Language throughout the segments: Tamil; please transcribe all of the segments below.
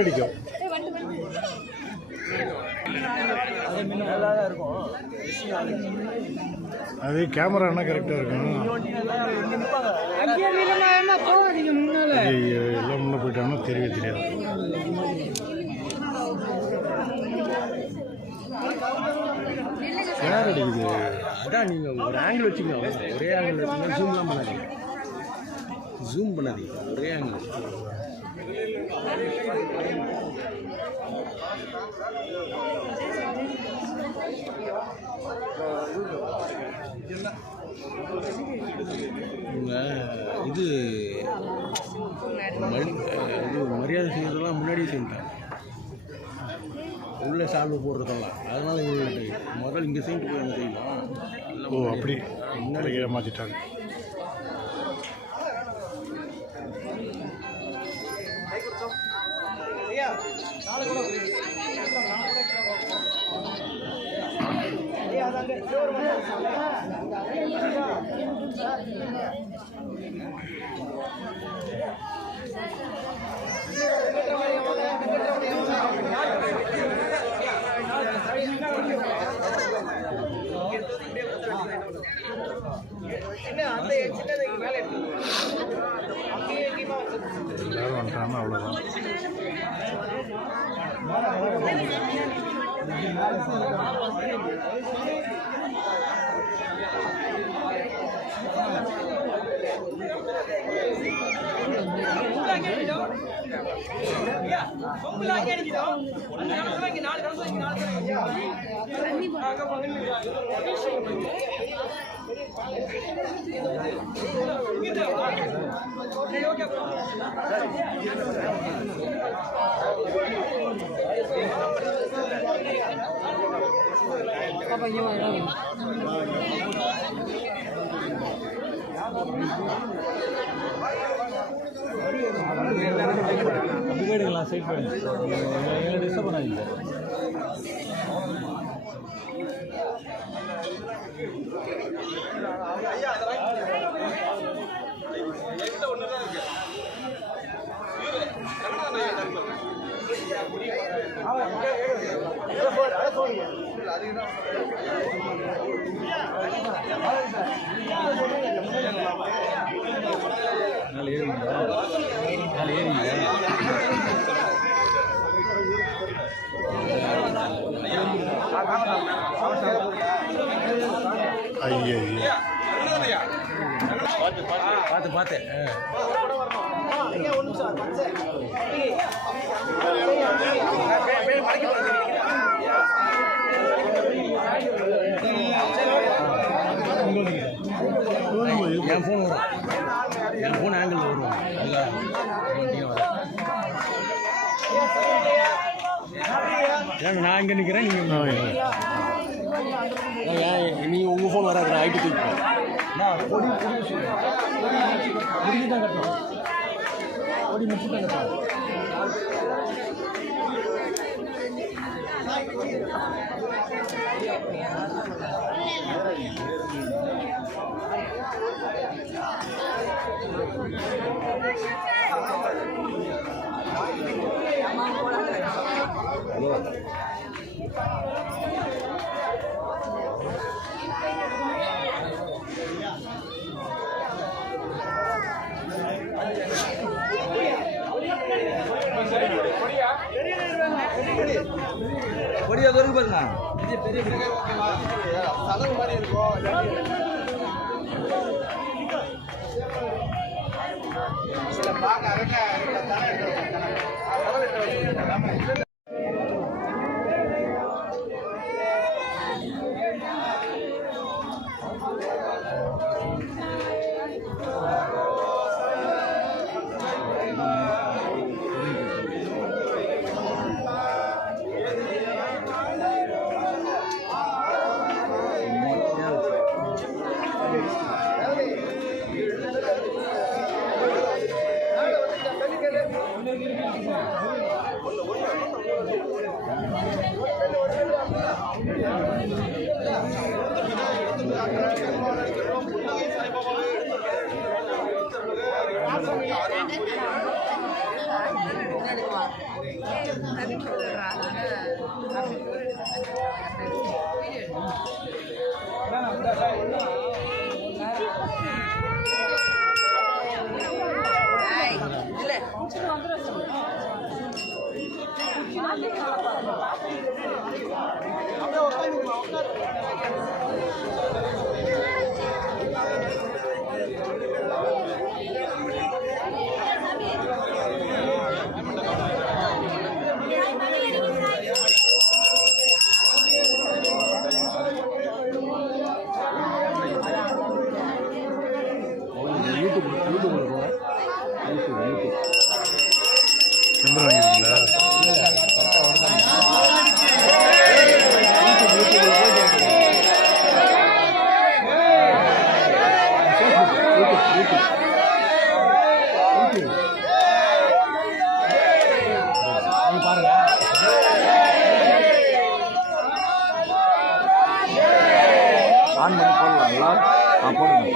அடிக்கும் அது கேமரானா கரெக்டாக இருக்கும். எல்லாம் முன்னே போயிட்டாங்கன்னா தெரியவே தெரியாது. யார் அடிக்குது? அதான் நீங்கள் ஒரு ஆங்கிள் வச்சுங்க, ஒரே ஆங்கிள் வச்சுங்க. ஜூம்லாம் பண்ணாதீங்க, ஜூம் பண்ணாதீங்க, ஒரே ஆங்கிள். இது மரியாதை செய்யறதெல்லாம் முன்னாடியே செஞ்சுட்டாங்க, உள்ள சால்வு போடுறதெல்லாம். அதனால முதல்ல இங்கே செஞ்சு போய் அங்கே செய்யலாம். ஓ அப்படி முன்னாடி ஏமாற்றிட்டாங்க. எல்லாரும் வந்துட்டாங்கன்னா அவ்வளோதான். வீடுகள்லாம் சைட் பண்ணுங்க, எங்களை டிஸ்டர்ப் பண்ணாதீங்க. ஐயோ பார்த்து பார்த்து என் ஃபோன் வரும், என் ஃபோன் ஆங்கிள் வரும். ஏன்னா நான் இங்கே நிற்கிறேன், நீங்கள் உங்கள் ஃபோன் வராது. நான் ஐடி தூக்கிப்பேன். நான் பொடி முடிச்சு தான் கட்டணும், பொடி முடிச்சு தான் கட்டணும். பொடியா வரும் பாருங்க, இது பெரிய சலவு மாதிரி இருக்கும். செம்பு வாங்கிருக்கீங்களா? பாருங்க ஆன் பண்ணி போடலாங்களா? போடுங்க.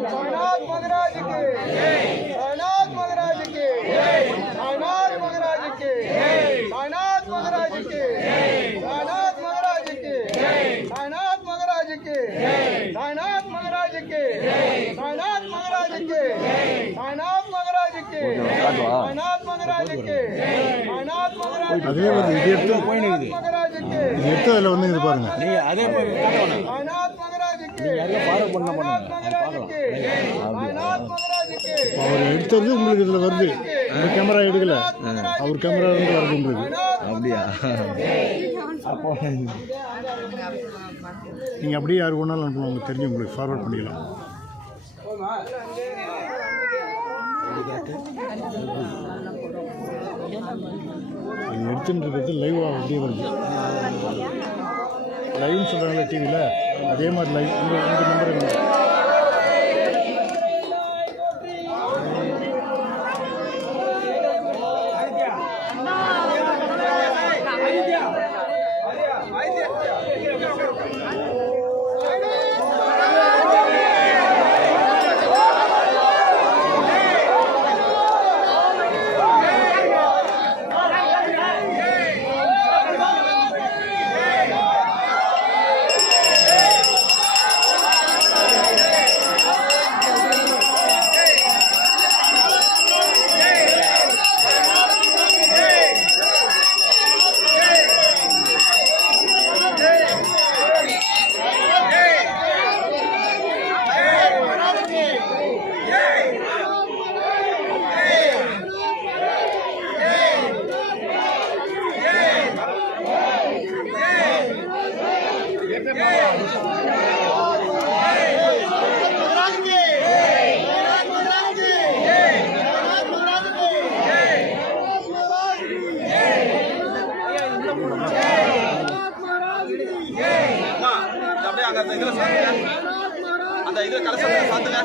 साईनाथ महाराज के साईनाथ महाराज के साईनाथ महाराज के साईनाथ महाराज के साईनाथ महाराज के साईनाथ महाराज के साईनाथ महाराज के साईनाथ महाराज के साईनाथ महाराज के साईनाथ महाराज के साईनाथ महाराज அதே வந்து இது எடுத்து போயிடுது. महाराज के இது எடுத்து அதில் வந்து இது பாருங்க. நீங்க அதே காட்டணும். साईनाथ महाराज के நீங்க யாரையும் ஃபாலோ பண்ண பண்ணுங்க. महाराज के साईनाथ महाराज के அவர் எடுத்தது உங்களுக்கு இதில் வருது. அந்த கேமரா எடுக்கல, அவர் கேமரா வந்து வருது உங்களுக்கு. அப்படியா? அப்போ நீங்கள் அப்படியே யார் ஒன்றாலும் அனுப்பலாம், உங்களுக்கு தெரிஞ்சு உங்களுக்கு ஃபார்வர்ட் பண்ணிக்கலாம். அது எடுத்துட்டு இருக்கிறது லைவாக அப்படியே வருது. லைவ்னு சொல்கிறாங்களே டிவியில், அதே மாதிரி லைவ் உங்கள் நம்பர் என்ன? அந்த இதில் சாத்துங்க, அந்த இதில் கலசத்தில் சாத்துங்க.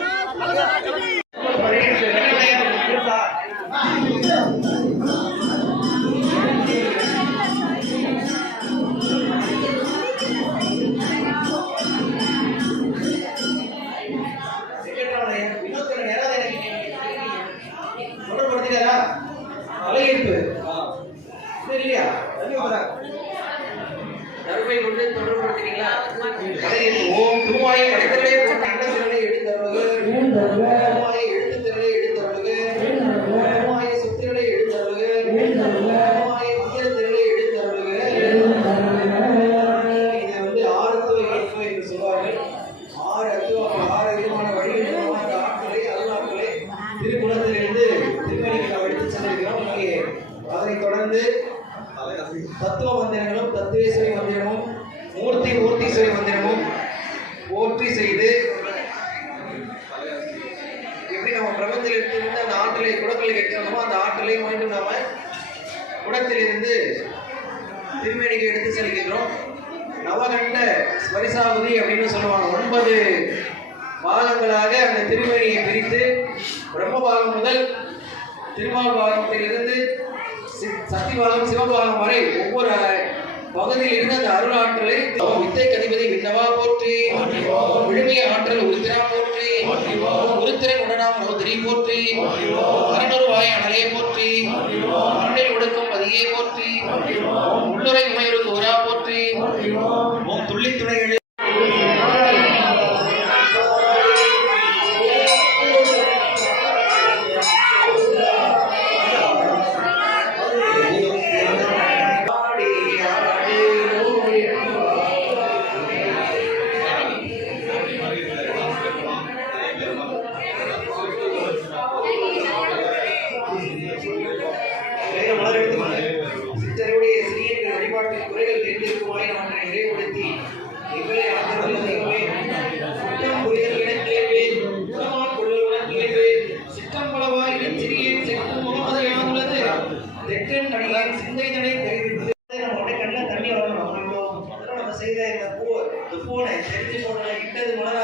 ஓம் தூமாய கடத்தலே அண்டத்திரளை எழுந்தருளுக தூமாய எழுத்துத்திரளை எழுந்தருளுக தூமாய சுத்திரளை எழுந்தருளுக தூமாய புத்திரத்திரளை எழுந்தருளுக. இதை வந்து ஆறுத்துவ இயக்கம் என்று சொல்வார்கள். ஆறு விதமான வழிகள் அந்த ஆட்களை அருளாட்களை திருக்குளத்திலிருந்து திருமணிக்கு நாம் எடுத்து சென்றிருக்கிறோம். இங்கே அதனைத் தொடர்ந்து தத்துவ மந்திரங்களும் தத்துவேஸ்வரி மந்திரமும் மூர்த்தீஸ்வரி மந்திரமும் போற்றி செய்து எப்படி நம்ம பிரபந்தத்தில் எடுத்திருந்து அந்த ஆற்றலை குடத்தில் கெட்டணுமோ அந்த ஆற்றலை மீண்டும் நாம குடத்திலிருந்து திருமேனிக்கு எடுத்து செல்கின்றோம். நவகண்ட ஸ்பரிசாவதி அப்படின்னு சொல்லுவாங்க. 9 பாகங்களாக அந்த திருமேனியை பிரித்து பிரம்மபாகம் முதல் திருமால் பாகத்திலிருந்து சக்திபாகம் சிவபாகம் வரை ஒவ்வொரு பகுதியில் இருந்த அந்த அருள் ஆற்றலை வித்தை கதிபதி விண்ணவா போற்றி, விழுமிய ஆற்றல் உருத்திரா போற்றி, உருத்திரன் உடனாம் ரோதிரி போற்றி, அரணொரு வாய அனலையை போற்றி, அருணில் ஒடுக்கும் பதியை போற்றி, உள்ளுரை உமையொரு தூரா போற்றி, ஓம் துள்ளி துணைகளே சித்தருடைய சிறிய வழிபாட்டு குறைகள் தெரிந்திருக்குமாய் அவற்றை நிறைவுபடுத்தி எங்களை குற்றம் புரிதல் இனக்கிழவேன் குணமான் கொள்ளுடன் கிழவேன் சிற்றம் பலவாய் சிறிய செக்கும் முகமது யாதுள்ளது தெற்றன் கணியான் சிந்தை தடை தெரிவித்து நம்மளுடைய கண்ணில் தண்ணி வரணும். நம்ம செய்த இந்த பூனை தெரிஞ்சு போன இட்டது மலர்